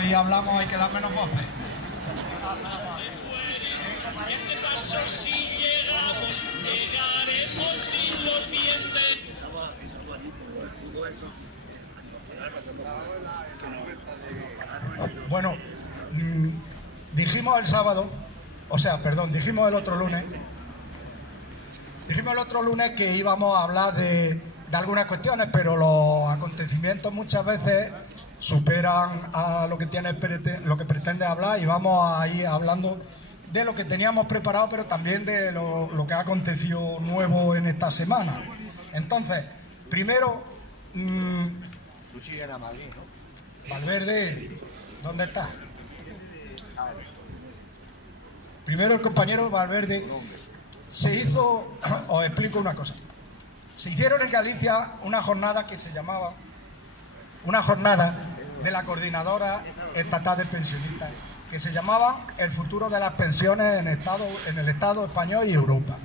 Y hablamos, hay que dar menos voces. Este paso si llegamos, llegaremos sin los dientes. Bueno, dijimos el sábado, dijimos el otro lunes. Dijimos el otro lunes que íbamos a hablar de algunas cuestiones, pero los acontecimientos muchas veces superan a lo que pretende hablar, y vamos a ir hablando de lo que teníamos preparado, pero también de lo que ha acontecido nuevo en esta semana. Entonces, primero, Tú sigues a Madrid, ¿no? Valverde, ¿dónde está? Primero, el compañero Valverde se hizo, os explico una cosa. Se hicieron en Galicia una jornada que se llamaba, una jornada de la Coordinadora Estatal de Pensionistas, que se llamaba El futuro de las pensiones en el Estado español y Europa.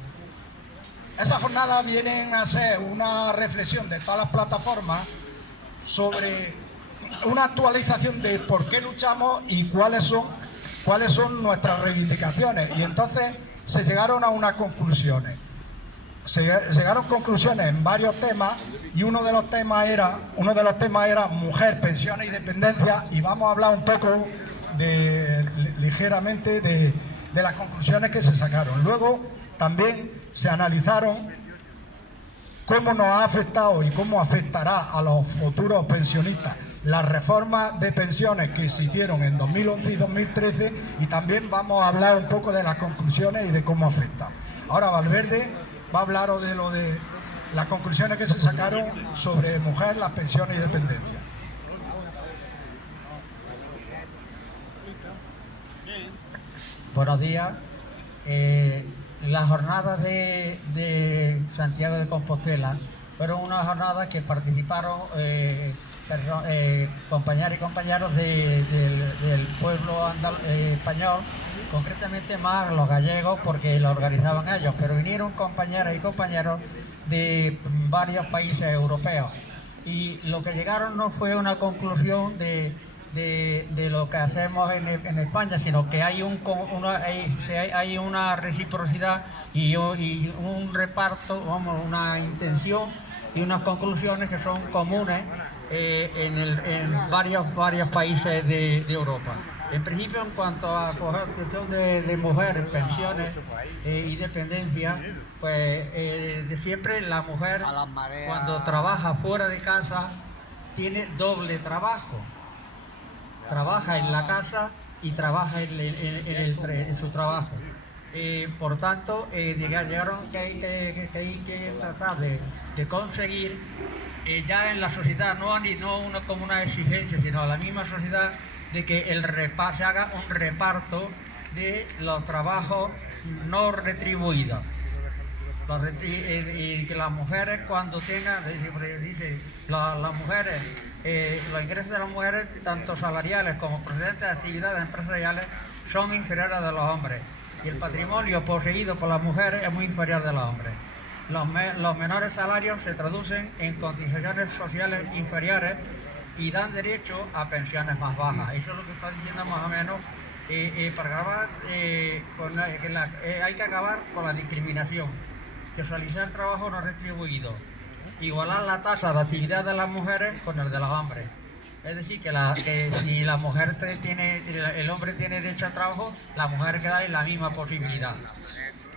Esas jornadas vienen a ser una reflexión de todas las plataformas sobre una actualización de por qué luchamos y cuáles son nuestras reivindicaciones. Y entonces se llegaron a unas conclusiones. Se llegaron conclusiones en varios temas, y uno de los temas era mujer, pensiones y dependencia, y vamos a hablar un poco ligeramente de las conclusiones que se sacaron. Luego también se analizaron cómo nos ha afectado y cómo afectará a los futuros pensionistas las reformas de pensiones que se hicieron en 2011 y 2013, y también vamos a hablar un poco de las conclusiones y de cómo afecta. Ahora Valverde va a hablaros de las conclusiones que se sacaron sobre mujer, las pensiones y dependencia. Buenos días. Las jornadas de Santiago de Compostela fueron unas jornadas que participaron compañeras y compañeros del pueblo español, concretamente más los gallegos, porque lo organizaban ellos, pero vinieron compañeras y compañeros de varios países europeos, y lo que llegaron no fue una conclusión de lo que hacemos en España, sino que hay una reciprocidad y un reparto, una intención y unas conclusiones que son comunes en varios países de Europa. En principio, en cuanto a la cuestión de mujeres, pensiones y dependencia, pues de siempre la mujer, cuando trabaja fuera de casa, tiene doble trabajo. Trabaja en la casa y trabaja en su trabajo. Por tanto, llegaron que hay que tratar de conseguir ya en la sociedad, no como una exigencia, sino a la misma sociedad, de que se haga un reparto de los trabajos no retribuidos. Y que las mujeres, cuando tengan, las mujeres, los ingresos de las mujeres, tanto salariales como procedentes de actividades empresariales, son inferiores a los hombres, y el patrimonio poseído por las mujeres es muy inferior de los hombres. Los menores salarios se traducen en cotizaciones sociales inferiores y dan derecho a pensiones más bajas. Eso es lo que está diciendo más o menos. Para acabar, hay que acabar con la discriminación, sexualizar el trabajo no retribuido, igualar la tasa de actividad de las mujeres con el de los hombres. Es decir, que si la mujer el hombre tiene derecho al trabajo, la mujer queda en la misma posibilidad.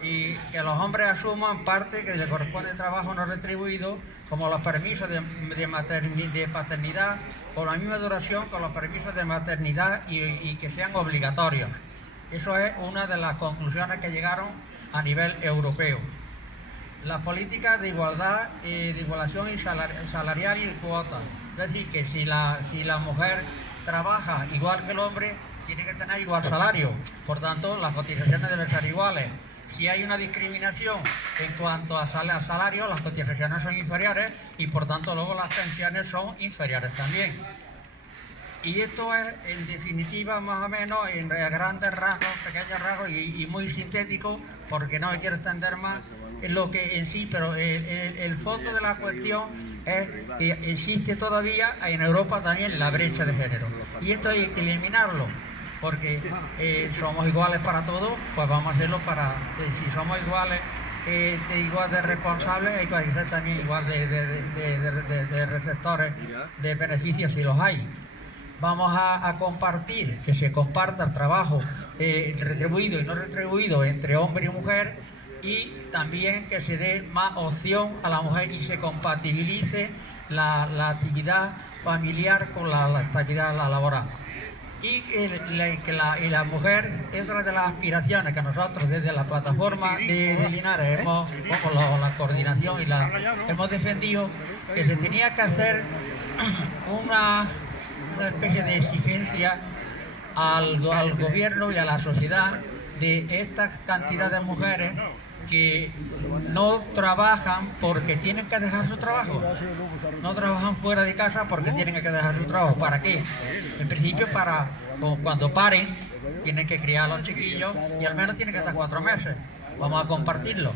Y que los hombres asuman parte que le corresponde trabajo no retribuido, como los permisos de paternidad, con la misma duración con los permisos de maternidad, y que sean obligatorios. Eso es una de las conclusiones que llegaron a nivel europeo. Las políticas de igualdad, de igualación y salarial y cuotas. Es decir, que si la mujer trabaja igual que el hombre, tiene que tener igual salario. Por tanto, las cotizaciones deben ser iguales. Si hay una discriminación en cuanto a salario, las cotizaciones son inferiores, y por tanto luego las pensiones son inferiores también. Y esto es, en definitiva, más o menos, en grandes rasgos, pequeños rasgos y muy sintético, porque no me quiero extender más, lo que en sí, pero el fondo de la cuestión es que existe todavía en Europa también la brecha de género. Y esto hay que eliminarlo, porque somos iguales para todos, pues vamos a hacerlo para, si somos iguales, igual de responsables, hay que ser también igual de receptores de beneficios si los hay. Vamos a compartir, que se comparta el trabajo retribuido y no retribuido entre hombre y mujer, y también que se dé más opción a la mujer y se compatibilice la actividad familiar con la actividad laboral. Y que la mujer es una de las aspiraciones que nosotros desde la plataforma de Linares hemos, con la coordinación hemos defendido, que se tenía que hacer una especie de exigencia al gobierno y a la sociedad de esta cantidad de mujeres que no trabajan porque tienen que dejar su trabajo, no trabajan fuera de casa porque tienen que dejar su trabajo. ¿Para qué? En principio cuando paren tienen que criar a los chiquillos y al menos tienen que estar 4 meses. Vamos a compartirlo.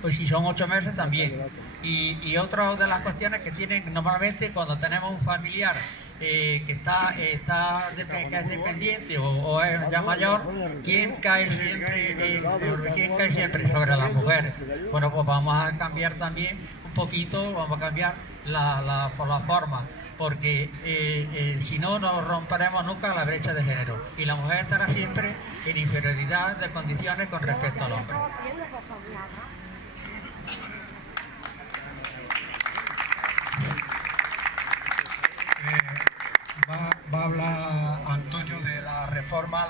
Pues si son 8 meses también. Y otra de las cuestiones que tienen normalmente cuando tenemos un familiar que es dependiente o es ya mayor, ¿quién cae siempre sobre las mujeres? Bueno, pues vamos a cambiar también un poquito, vamos a cambiar la forma, porque si no, no romperemos nunca la brecha de género y la mujer estará siempre en inferioridad de condiciones con respecto al hombre. Va a hablar Antonio de la reforma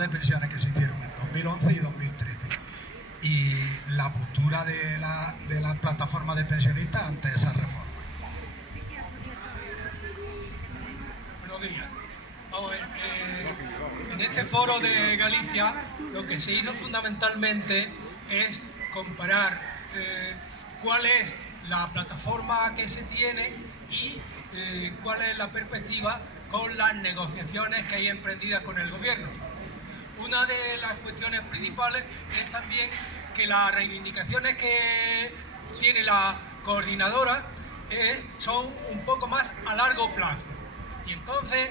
de pensiones que se hicieron en 2011 y 2013 y la postura de la plataforma de pensionistas ante esa reforma. Buenos días. Vamos a ver, en este foro de Galicia lo que se hizo fundamentalmente es comparar cuál es la plataforma que se tiene y cuál es la perspectiva con las negociaciones que hay emprendidas con el gobierno. Una de las cuestiones principales es también que las reivindicaciones que tiene la coordinadora son un poco más a largo plazo. Y entonces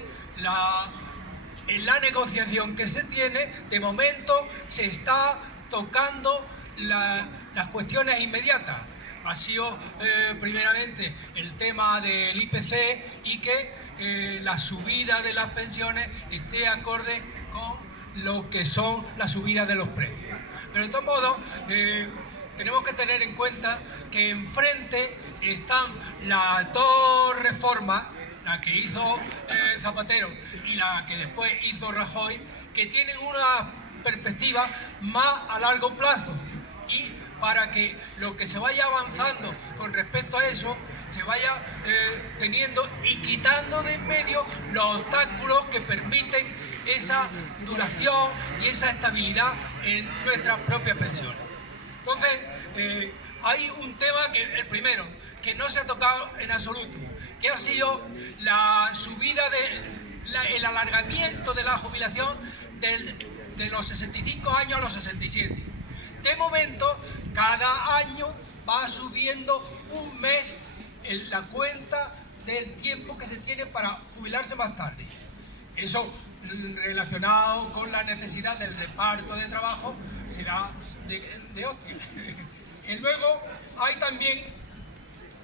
en la negociación que se tiene, de momento se está tocando las cuestiones inmediatas. Ha sido primeramente el tema del IPC y que la subida de las pensiones esté acorde con lo que son las subidas de los precios. Pero de todos modos, tenemos que tener en cuenta que enfrente están las dos reformas, la que hizo Zapatero y la que después hizo Rajoy, que tienen una perspectiva más a largo plazo. Y para que lo que se vaya avanzando con respecto a eso se vaya teniendo y quitando de en medio los obstáculos que permiten esa duración y esa estabilidad en nuestras propias pensiones. Entonces, hay un tema que, el primero, que no se ha tocado en absoluto, que ha sido la subida el alargamiento de la jubilación de los 65 años a los 67. De momento, cada año va subiendo un mes en la cuenta del tiempo que se tiene para jubilarse más tarde. Eso, relacionado con la necesidad del reparto de trabajo, será de hostia. Y luego hay también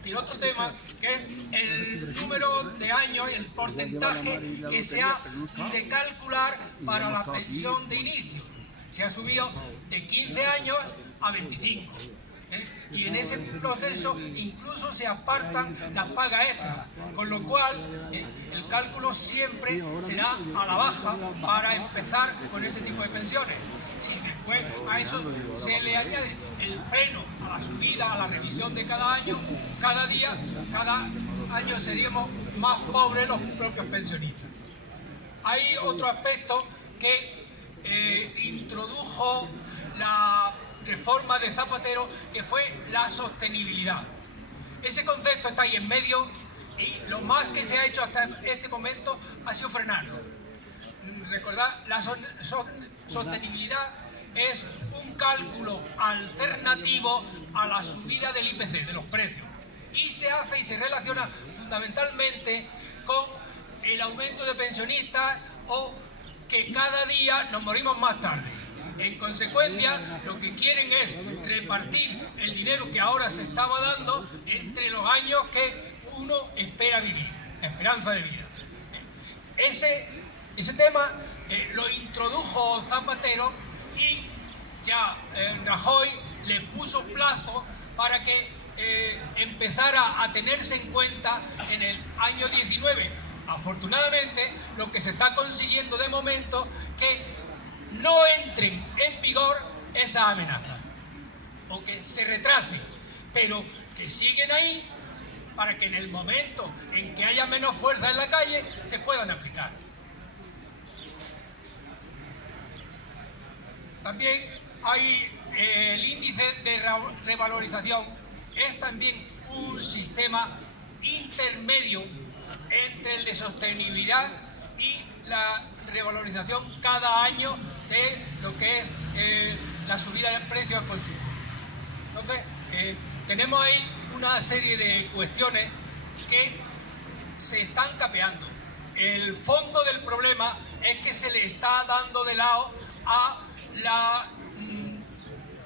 el otro tema, que es el número de años y el porcentaje que se ha de calcular para la pensión de inicio. Se ha subido de 15 años a 25. Y en ese proceso incluso se apartan las pagas extras, con lo cual el cálculo siempre será a la baja para empezar con ese tipo de pensiones. Si después a eso se le añade el freno a la subida, a la revisión de cada año, cada año seríamos más pobres los propios pensionistas. Hay otro aspecto que introdujo la reforma de Zapatero, que fue la sostenibilidad. Ese concepto está ahí en medio y lo más que se ha hecho hasta este momento ha sido frenarlo. Recordad, la sostenibilidad es un cálculo alternativo a la subida del IPC, de los precios. Y se hace y se relaciona fundamentalmente con el aumento de pensionistas o que cada día nos morimos más tarde. En consecuencia, lo que quieren es repartir el dinero que ahora se estaba dando entre los años que uno espera vivir, esperanza de vida. Ese tema lo introdujo Zapatero y ya Rajoy le puso plazo para que empezara a tenerse en cuenta en el año 19. Afortunadamente, lo que se está consiguiendo de momento que no entren en vigor esas amenazas, o que se retrasen, pero que siguen ahí para que en el momento en que haya menos fuerza en la calle se puedan aplicar. También hay el índice de revalorización, es también un sistema intermedio entre el de sostenibilidad y la revalorización cada año de lo que es la subida de precios al consumo. Entonces, tenemos ahí una serie de cuestiones que se están capeando. El fondo del problema es que se le está dando de lado a la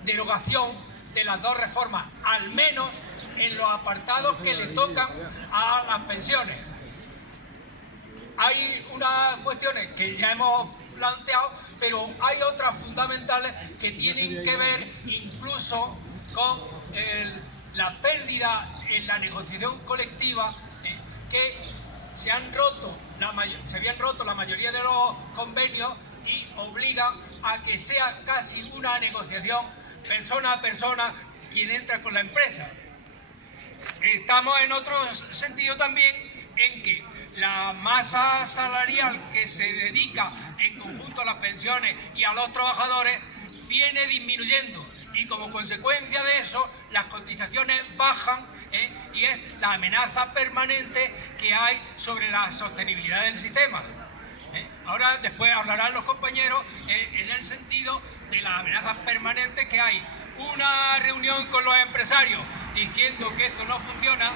derogación de las dos reformas, al menos en los apartados que le tocan a las pensiones. Hay unas cuestiones que ya hemos planteado, pero hay otras fundamentales que tienen que ver incluso con la pérdida en la negociación colectiva, que se habían roto la mayoría de los convenios y obligan a que sea casi una negociación persona a persona quien entra con la empresa. Estamos en otro sentido también en que la masa salarial que se dedica en conjunto a las pensiones y a los trabajadores viene disminuyendo y como consecuencia de eso las cotizaciones bajan, y es la amenaza permanente que hay sobre la sostenibilidad del sistema. Ahora después hablarán los compañeros en el sentido de las amenazas permanentes que hay. Una reunión con los empresarios diciendo que esto no funciona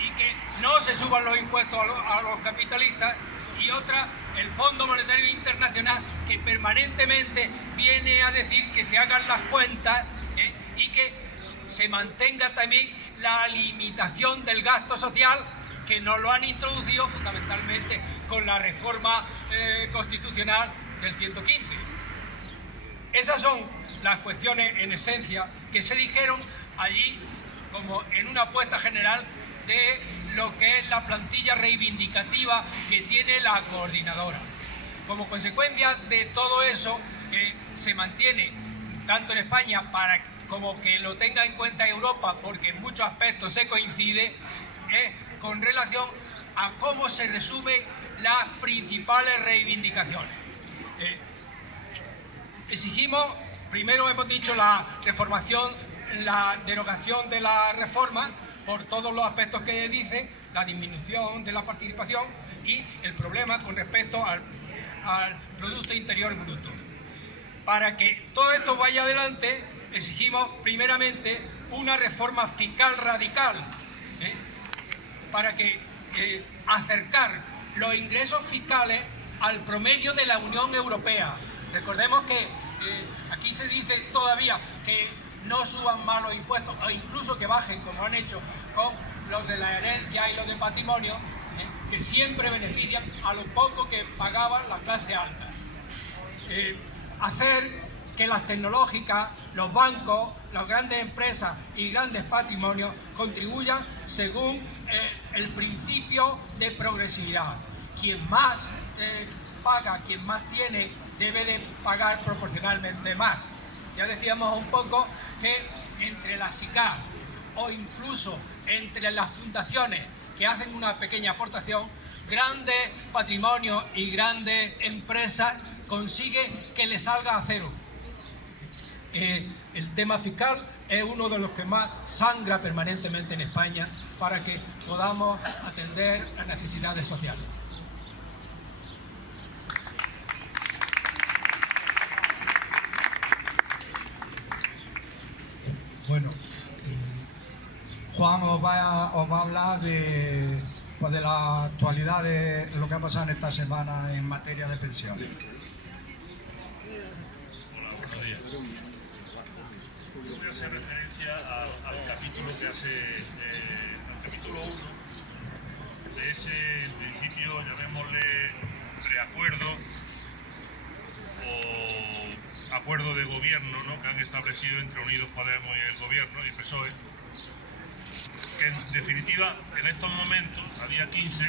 y que no se suban los impuestos a los capitalistas, y otra, el Fondo Monetario Internacional, que permanentemente viene a decir que se hagan las cuentas y que se mantenga también la limitación del gasto social, que nos lo han introducido fundamentalmente con la reforma constitucional del 115. Esas son las cuestiones en esencia que se dijeron allí como en una apuesta general de lo que es la plantilla reivindicativa que tiene la coordinadora. Como consecuencia de todo eso, se mantiene tanto en España como que lo tenga en cuenta Europa, porque en muchos aspectos se coincide con relación a cómo se resumen las principales reivindicaciones. Exigimos, primero hemos dicho la reformación, la derogación de la reforma por todos los aspectos que dice, la disminución de la participación y el problema con respecto al Producto Interior Bruto. Para que todo esto vaya adelante, exigimos primeramente una reforma fiscal radical, para que acercar los ingresos fiscales al promedio de la Unión Europea. Recordemos que aquí se dice todavía que no suban más los impuestos o incluso que bajen, como han hecho con los de la herencia y los de patrimonio, que siempre benefician a lo poco que pagaban la clase alta. Hacer que las tecnológicas, los bancos, las grandes empresas y grandes patrimonios contribuyan según el principio de progresividad. Quien más paga, quien más tiene, debe de pagar proporcionalmente más. Ya decíamos un poco que entre la SICAV o incluso entre las fundaciones que hacen una pequeña aportación, grandes patrimonios y grandes empresas consiguen que les salga a cero. El tema fiscal es uno de los que más sangra permanentemente en España para que podamos atender las necesidades sociales. Joan os va a hablar pues de la actualidad de lo que ha pasado en esta semana en materia de pensiones. Hola, buenos días. Yo voy a hacer referencia al capítulo que hace, al capítulo 1 de ese, en principio, llamémosle preacuerdo o acuerdo de gobierno, ¿no?, que han establecido entre Unidos Podemos y el gobierno y PSOE, que en definitiva en estos momentos, a día 15,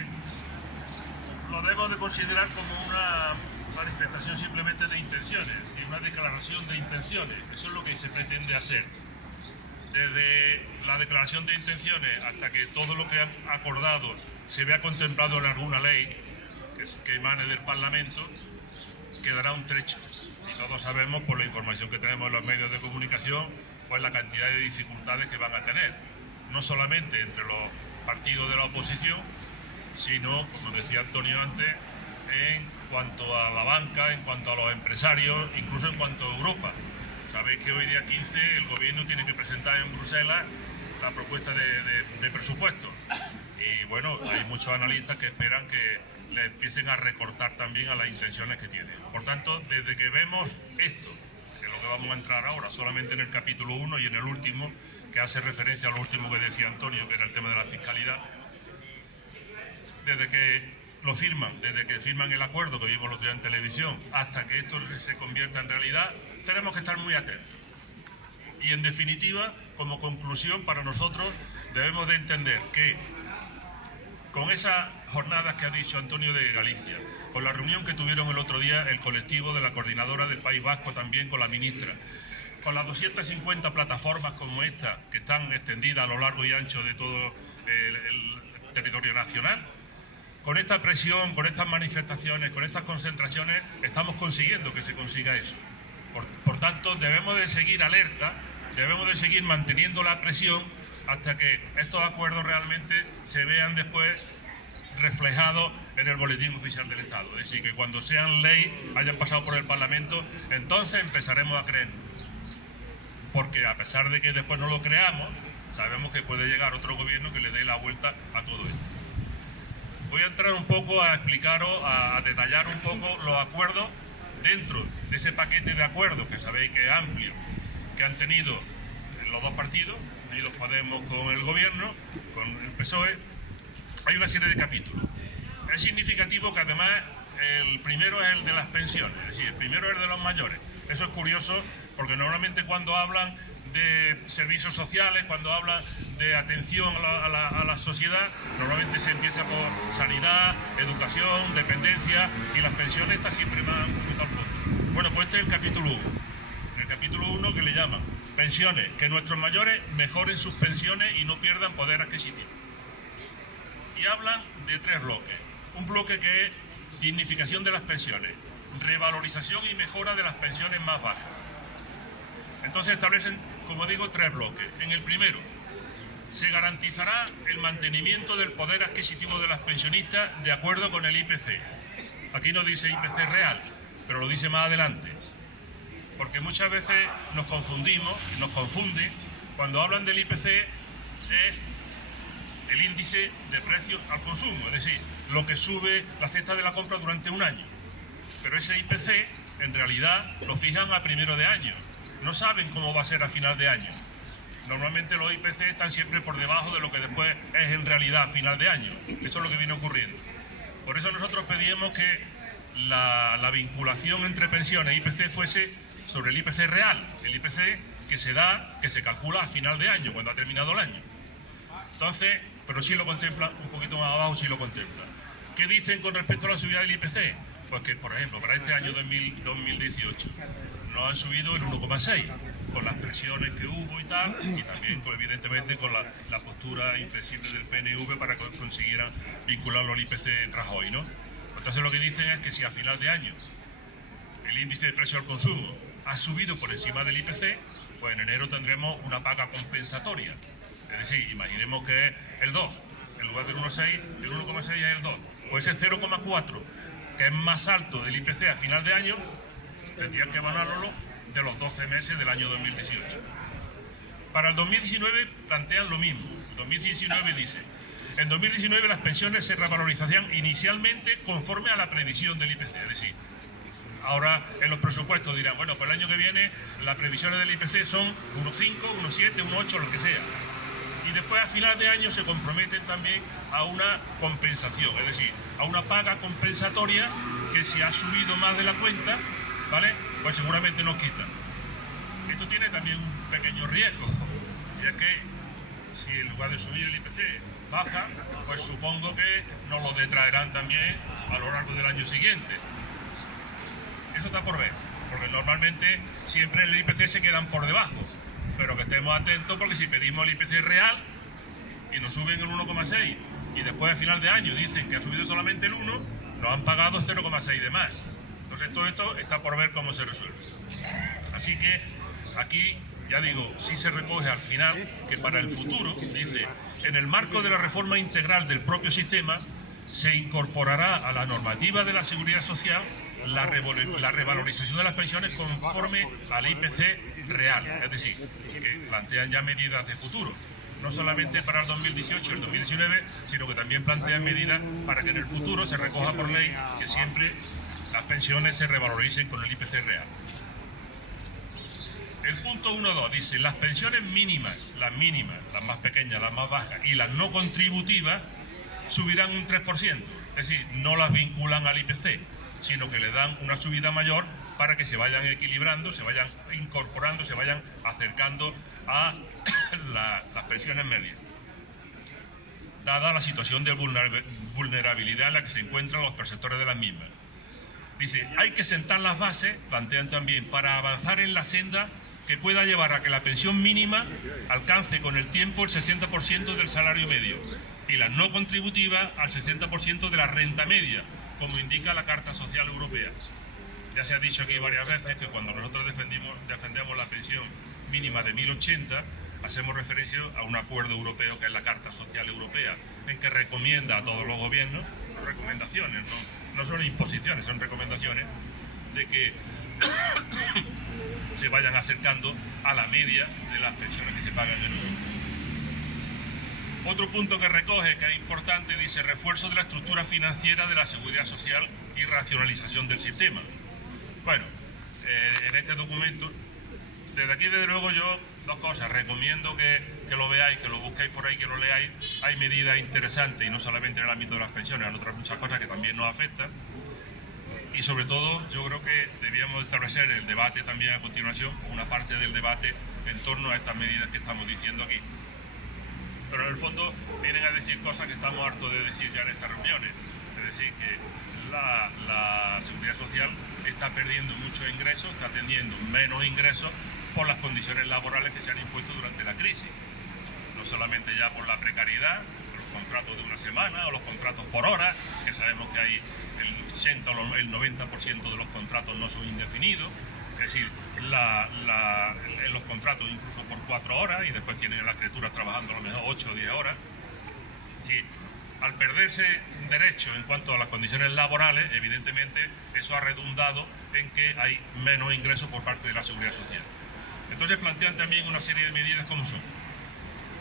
lo debemos de considerar como una manifestación simplemente de intenciones, es decir, una declaración de intenciones. Eso es lo que se pretende hacer. Desde la declaración de intenciones hasta que todo lo que han acordado se vea contemplado en alguna ley que emane del Parlamento, quedará un trecho. Y todos sabemos, por la información que tenemos en los medios de comunicación, pues la cantidad de dificultades que van a tener, no solamente entre los partidos de la oposición, sino, como decía Antonio antes, en cuanto a la banca, en cuanto a los empresarios, incluso en cuanto a Europa. Sabéis que hoy día 15 el gobierno tiene que presentar en Bruselas la propuesta de presupuesto. Y bueno, hay muchos analistas que esperan que le empiecen a recortar también a las intenciones que tienen. Por tanto, desde que vemos esto, que es lo que vamos a entrar ahora, solamente en el capítulo 1 y en el último, que hace referencia a lo último que decía Antonio, que era el tema de la fiscalidad, desde que lo firman, desde que firman el acuerdo que vimos los días en televisión, hasta que esto se convierta en realidad, tenemos que estar muy atentos. Y en definitiva, como conclusión, para nosotros debemos de entender que con esas jornadas que ha dicho Antonio de Galicia, con la reunión que tuvieron el otro día el colectivo de la coordinadora del País Vasco también con la ministra, con las 250 plataformas como esta que están extendidas a lo largo y ancho de todo el territorio nacional, con esta presión, con estas manifestaciones, con estas concentraciones, estamos consiguiendo que se consiga eso. Por tanto, debemos de seguir alerta, debemos de seguir manteniendo la presión hasta que estos acuerdos realmente se vean después reflejados en el Boletín Oficial del Estado. Es decir, que cuando sean ley, hayan pasado por el Parlamento, entonces empezaremos a creer. Porque a pesar de que después no lo creamos, sabemos que puede llegar otro gobierno que le dé la vuelta a todo esto. Voy a entrar un poco a explicaros, a detallar un poco los acuerdos dentro de ese paquete de acuerdos, que sabéis que es amplio, que han tenido los dos partidos, Unidos Podemos con el gobierno, con el PSOE. Hay una serie de capítulos. Es significativo que además el primero es el de las pensiones, es decir, el primero es el de los mayores. Eso es curioso porque normalmente cuando hablan de servicios sociales, cuando hablan de atención a la sociedad, normalmente se empieza por sanidad, educación, dependencia, y las pensiones están siempre más un poquito al fondo. Bueno, pues este es el capítulo 1. El capítulo 1 que le llaman pensiones, que nuestros mayores mejoren sus pensiones y no pierdan poder adquisitivo. Y hablan de 3 bloques. Un bloque que es dignificación de las pensiones, revalorización y mejora de las pensiones más bajas. Entonces establecen, como digo, 3 bloques. En el primero, se garantizará el mantenimiento del poder adquisitivo de las pensionistas de acuerdo con el IPC. Aquí no dice IPC real, pero lo dice más adelante. Porque muchas veces nos confundimos, nos confunden, cuando hablan del IPC es el índice de precios al consumo, es decir, lo que sube la cesta de la compra durante un año. Pero ese IPC en realidad lo fijan a primero de año. No saben cómo va a ser a final de año. Normalmente los IPC están siempre por debajo de lo que después es en realidad a final de año. Eso es lo que viene ocurriendo. Por eso nosotros pedíamos que la vinculación entre pensiones e IPC fuese sobre el IPC real, el IPC que se da, que se calcula a final de año, cuando ha terminado el año. Entonces, pero sí lo contempla, un poquito más abajo sí lo contempla. ¿Qué dicen con respecto a la subida del IPC? Pues que, por ejemplo, para este año 2018 no han subido el 1,6, con las presiones que hubo y tal, y también, pues, evidentemente, con la postura inflexible del PNV para que consiguieran vincularlo al IPC en Rajoy, ¿no? Entonces lo que dicen es que si a final de año el índice de precio al consumo ha subido por encima del IPC, pues en enero tendremos una paga compensatoria. Es decir, imaginemos que es el 2, en lugar del 1,6, el 1,6 es el 2. Pues ese 0,4, que es más alto del IPC a final de año, tendrían que emanarlo de los 12 meses del año 2018. Para el 2019 plantean lo mismo, 2019 dice: en 2019 las pensiones se revalorizarían inicialmente conforme a la previsión del IPC, es decir, ahora en los presupuestos dirán, bueno, pues el año que viene las previsiones del IPC son 1,5, 1,7, 1,8, lo que sea. Y después a final de año se comprometen también a una compensación, es decir, a una paga compensatoria que si ha subido más de la cuenta, ¿vale?, pues seguramente nos quitan. Esto tiene también un pequeño riesgo, y es que si en lugar de subir el IPC baja, pues supongo que nos lo detraerán también a lo largo del año siguiente. Eso está por ver, porque normalmente siempre el IPC se quedan por debajo, pero que estemos atentos, porque si pedimos el IPC real y nos suben el 1,6 y después al final de año dicen que ha subido solamente el 1, nos han pagado 0,6 de más. Entonces todo esto está por ver cómo se resuelve. Así que aquí, ya digo, sí se recoge al final que para el futuro, dice, en el marco de la reforma integral del propio sistema, se incorporará a la normativa de la Seguridad Social la revalorización de las pensiones conforme al IPC real, es decir, que plantean ya medidas de futuro, no solamente para el 2018 y el 2019, sino que también plantean medidas para que en el futuro se recoja por ley que siempre las pensiones se revaloricen con el IPC real. El punto 1.2 dice, las pensiones mínimas, las más pequeñas, las más bajas y las no contributivas subirán un 3%, es decir, no las vinculan al IPC, sino que le dan una subida mayor para que se vayan equilibrando, se vayan incorporando, se vayan acercando a las pensiones medias, dada la situación de vulnerabilidad en la que se encuentran los perceptores de las mismas. Dice, hay que sentar las bases, plantean también, para avanzar en la senda que pueda llevar a que la pensión mínima alcance con el tiempo el 60% del salario medio y la no contributiva al 60% de la renta media, como indica la Carta Social Europea. Ya se ha dicho aquí varias veces que cuando nosotros defendemos la pensión mínima de 1.080, hacemos referencia a un acuerdo europeo que es la Carta Social Europea, en que recomienda a todos los gobiernos, recomendaciones, no son imposiciones, son recomendaciones, de que se vayan acercando a la media de las pensiones que se pagan en el mundo. Otro punto que recoge, que es importante, dice refuerzo de la estructura financiera de la seguridad social y racionalización del sistema. Bueno, en este documento, desde aquí desde luego yo dos cosas, recomiendo que lo veáis, que lo busquéis por ahí, que lo leáis. Hay medidas interesantes y no solamente en el ámbito de las pensiones, hay otras muchas cosas que también nos afectan. Y sobre todo yo creo que debíamos establecer el debate también a continuación, una parte del debate en torno a estas medidas que estamos diciendo aquí. Pero en el fondo vienen a decir cosas que estamos hartos de decir ya en estas reuniones. Es decir, que la seguridad social está perdiendo muchos ingresos, está teniendo menos ingresos por las condiciones laborales que se han impuesto durante la crisis. No solamente ya por la precariedad, los contratos de una semana o los contratos por hora, que sabemos que hay el 80 o el 90% de los contratos no son indefinidos. Es decir, en los contratos incluso por 4 horas y después tienen a las criaturas trabajando a lo mejor 8 o 10 horas. Y al perderse derechos en cuanto a las condiciones laborales, evidentemente eso ha redundado en que hay menos ingresos por parte de la seguridad social. Entonces plantean también una serie de medidas como son.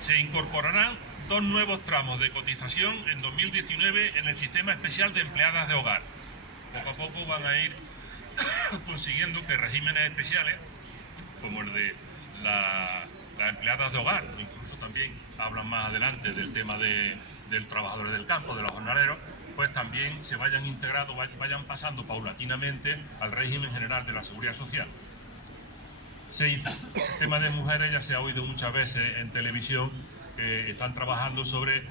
Se incorporarán 2 nuevos tramos de cotización en 2019 en el sistema especial de empleadas de hogar. Poco a poco van a ir consiguiendo que regímenes especiales, como el de las empleadas de hogar, incluso también hablan más adelante del tema del trabajador del campo, de los jornaleros, pues también se vayan integrando, vayan pasando paulatinamente al régimen general de la seguridad social. El tema de mujeres ya se ha oído muchas veces en televisión, que están trabajando sobre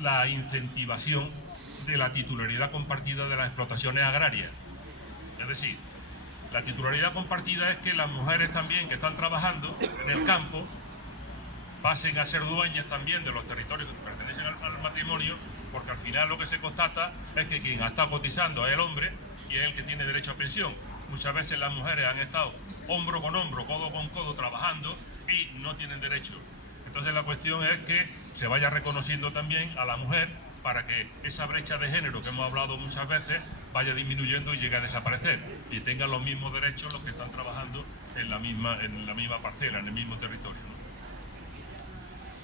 la incentivación de la titularidad compartida de las explotaciones agrarias. Es decir, la titularidad compartida es que las mujeres también que están trabajando en el campo pasen a ser dueñas también de los territorios que pertenecen al matrimonio, porque al final lo que se constata es que quien ha estado cotizando es el hombre y es el que tiene derecho a pensión. Muchas veces las mujeres han estado hombro con hombro, codo con codo trabajando y no tienen derecho. Entonces la cuestión es que se vaya reconociendo también a la mujer para que esa brecha de género que hemos hablado muchas veces vaya disminuyendo y llegue a desaparecer y tengan los mismos derechos los que están trabajando en la misma parcela, en el mismo territorio, ¿no?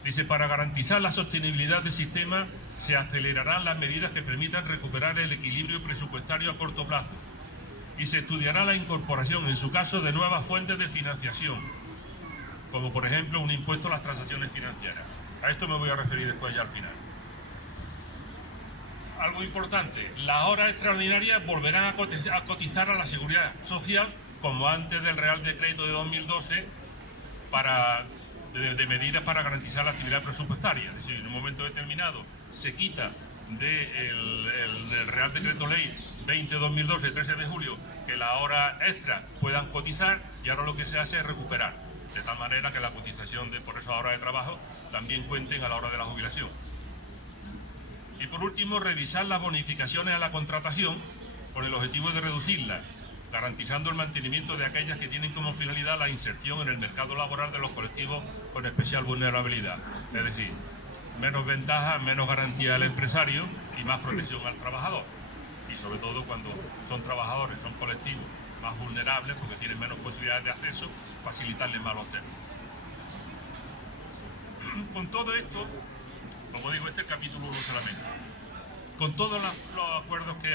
Dice, para garantizar la sostenibilidad del sistema se acelerarán las medidas que permitan recuperar el equilibrio presupuestario a corto plazo y se estudiará la incorporación, en su caso, de nuevas fuentes de financiación, como por ejemplo un impuesto a las transacciones financieras. A esto me voy a referir después ya al final. Algo importante, las horas extraordinarias volverán a cotizar a la Seguridad Social como antes del Real Decreto de 2012 de medidas para garantizar la actividad presupuestaria. Es decir, en un momento determinado se quita del Real Decreto Ley 20-2012, 13 de julio, que las horas extras puedan cotizar, y ahora lo que se hace es recuperar, de tal manera que la cotización por esas horas de trabajo también cuenten a la hora de la jubilación. Y por último, revisar las bonificaciones a la contratación con el objetivo de reducirlas, garantizando el mantenimiento de aquellas que tienen como finalidad la inserción en el mercado laboral de los colectivos con especial vulnerabilidad. Es decir, menos ventajas, menos garantía al empresario y más protección al trabajador. Y sobre todo cuando son trabajadores, son colectivos más vulnerables porque tienen menos posibilidades de acceso, facilitarles más los temas. Con todo esto, como digo, este es el capítulo 1 solamente. Con todos los acuerdos que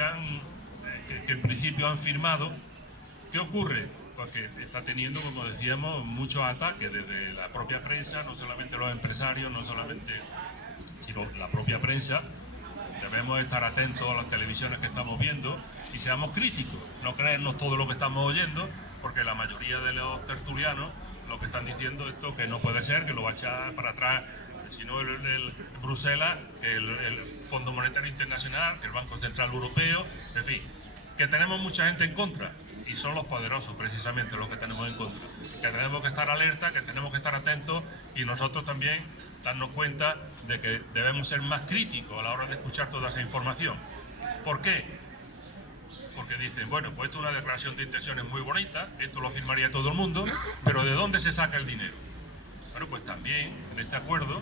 en principio han firmado, ¿qué ocurre? Pues que está teniendo, como decíamos, muchos ataques desde la propia prensa, no solamente los empresarios, sino la propia prensa. Debemos estar atentos a las televisiones que estamos viendo y seamos críticos, no creernos todo lo que estamos oyendo, porque la mayoría de los tertulianos lo que están diciendo es esto que no puede ser, que lo va a echar para atrás, sino el Bruselas, el Fondo Monetario Internacional, el Banco Central Europeo, en fin, que tenemos mucha gente en contra, y son los poderosos precisamente los que tenemos en contra, que tenemos que estar alerta, que tenemos que estar atentos, y nosotros también darnos cuenta de que debemos ser más críticos a la hora de escuchar toda esa información. ¿Por qué? Porque dicen, bueno, pues esto es una declaración de intenciones muy bonita, esto lo firmaría todo el mundo, pero ¿de dónde se saca el dinero? Bueno, pues también en este acuerdo,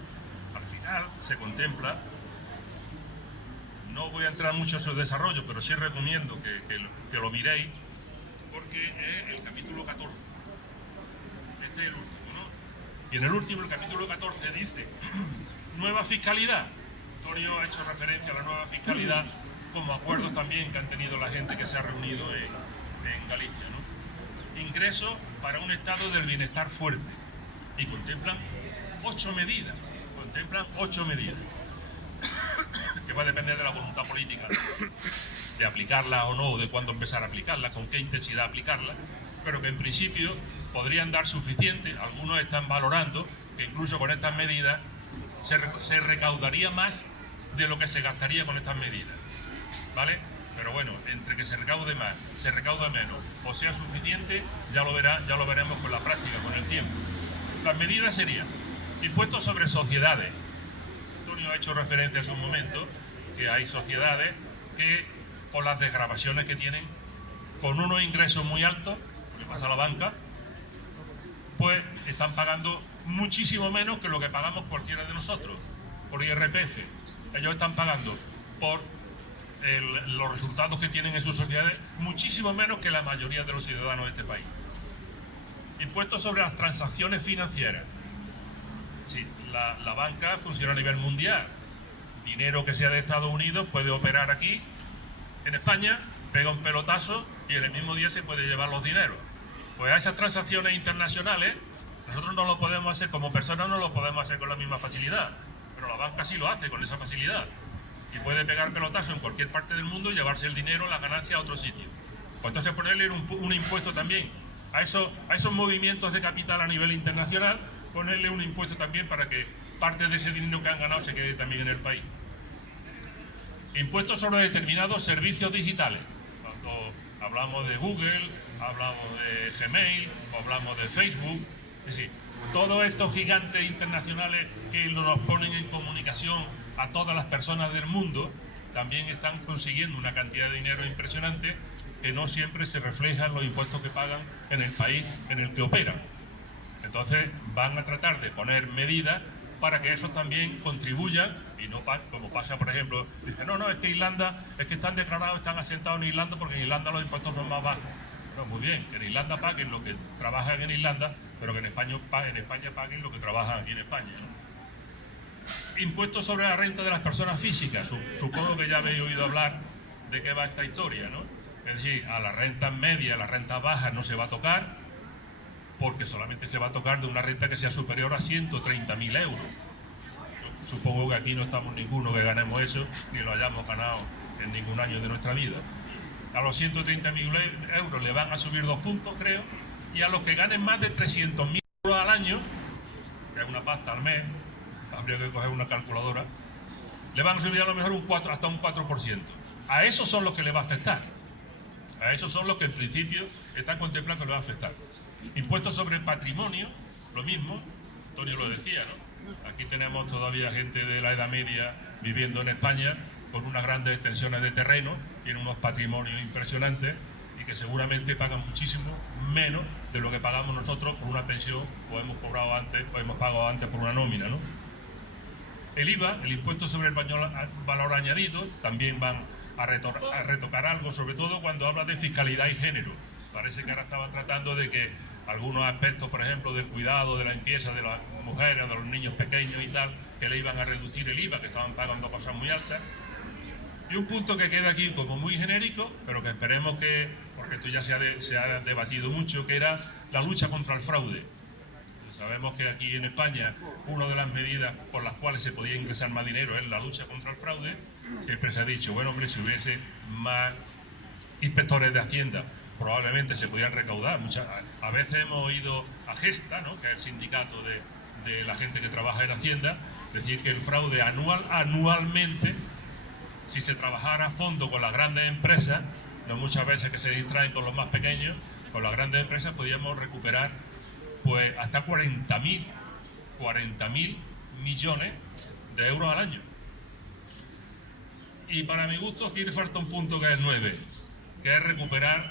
al final, se contempla, no voy a entrar mucho en su desarrollo, pero sí recomiendo que lo miréis, porque es el capítulo 14. Este es el último, ¿no? Y en el último, el capítulo 14, dice, nueva fiscalidad. Antonio ha hecho referencia a la nueva fiscalidad como acuerdos también que han tenido la gente que se ha reunido en Galicia, ¿no? Ingresos para un estado del bienestar fuerte. Y contemplan 8 medidas, que va a depender de la voluntad política de aplicarlas o no, o de cuándo empezar a aplicarlas, con qué intensidad aplicarlas, pero que en principio podrían dar suficiente. Algunos están valorando que incluso con estas medidas se recaudaría más de lo que se gastaría con estas medidas, ¿vale? Pero bueno, entre que se recaude más, se recauda menos, o sea suficiente, ya lo veremos con la práctica, con el tiempo. Las medidas serían impuestos sobre sociedades. Antonio ha hecho referencia hace un momento que hay sociedades que, por las desgravaciones que tienen, con unos ingresos muy altos, lo que pasa a la banca, pues están pagando muchísimo menos que lo que pagamos cualquiera de nosotros, por IRPF. Ellos están pagando por los resultados que tienen en sus sociedades muchísimo menos que la mayoría de los ciudadanos de este país. Impuestos sobre las transacciones financieras. Sí, la banca funciona a nivel mundial. Dinero que sea de Estados Unidos puede operar aquí, en España, pega un pelotazo y en el mismo día se puede llevar los dineros. Pues a esas transacciones internacionales nosotros no lo podemos hacer, como personas no lo podemos hacer con la misma facilidad, pero la banca sí lo hace con esa facilidad y puede pegar pelotazo en cualquier parte del mundo y llevarse el dinero, la ganancia a otro sitio. Pues entonces ponerle un impuesto también a esos movimientos de capital a nivel internacional, ponerle un impuesto también para que parte de ese dinero que han ganado se quede también en el país. Impuestos sobre determinados servicios digitales. Cuando hablamos de Google, hablamos de Gmail, hablamos de Facebook, es decir, todos estos gigantes internacionales que nos ponen en comunicación a todas las personas del mundo, también están consiguiendo una cantidad de dinero impresionante que no siempre se refleja en los impuestos que pagan en el país en el que operan. Entonces van a tratar de poner medidas para que eso también contribuya y no como pasa, por ejemplo, dice, no, es que Irlanda, es que están declarados, están asentados en Irlanda porque en Irlanda los impuestos son más bajos. No, muy bien, que en Irlanda paguen lo que trabajan en Irlanda, pero que en España paguen lo que trabajan aquí en España, ¿no? Impuesto sobre la renta de las personas físicas. Supongo que ya habéis oído hablar de qué va esta historia, ¿no? Es decir, a las rentas medias, a las rentas bajas no se va a tocar, porque solamente se va a tocar de una renta que sea superior a 130.000 euros. Supongo que aquí no estamos ninguno que ganemos eso, ni lo hayamos ganado en ningún año de nuestra vida. A los 130.000 euros le van a subir 2 puntos, creo, y a los que ganen más de 300.000 euros al año, que es una pasta al mes, habría que coger una calculadora, le van a subir a lo mejor hasta un 4%. A esos son los que le va a afectar. A esos son los que en principio están contemplando que le va a afectar. Impuestos sobre el patrimonio, lo mismo, Antonio lo decía, ¿no? Aquí tenemos todavía gente de la Edad Media viviendo en España con unas grandes extensiones de terreno, tienen unos patrimonios impresionantes y que seguramente pagan muchísimo menos de lo que pagamos nosotros por una pensión o hemos cobrado antes o hemos pagado antes por una nómina, ¿no? El IVA, el impuesto sobre el valor añadido, también van a retocar algo, sobre todo cuando habla de fiscalidad y género. Parece que ahora estaban tratando de que algunos aspectos, por ejemplo, del cuidado, de la limpieza de las mujeres, de los niños pequeños y tal, que le iban a reducir el IVA, que estaban pagando cosas muy altas. Y un punto que queda aquí como muy genérico, pero que esperemos que, porque esto ya se ha debatido mucho, que era la lucha contra el fraude. Sabemos que aquí en España una de las medidas por las cuales se podía ingresar más dinero es la lucha contra el fraude. Siempre se ha dicho, bueno, hombre, si hubiese más inspectores de Hacienda, probablemente se podían recaudar. A veces hemos oído a Gesta, ¿no?, que es el sindicato de la gente que trabaja en Hacienda, decir que el fraude anualmente, si se trabajara a fondo con las grandes empresas, no muchas veces que se distraen con los más pequeños, con las grandes empresas podíamos recuperar pues hasta 40.000 millones de euros al año. Y para mi gusto aquí le falta un punto que es el 9, que es recuperar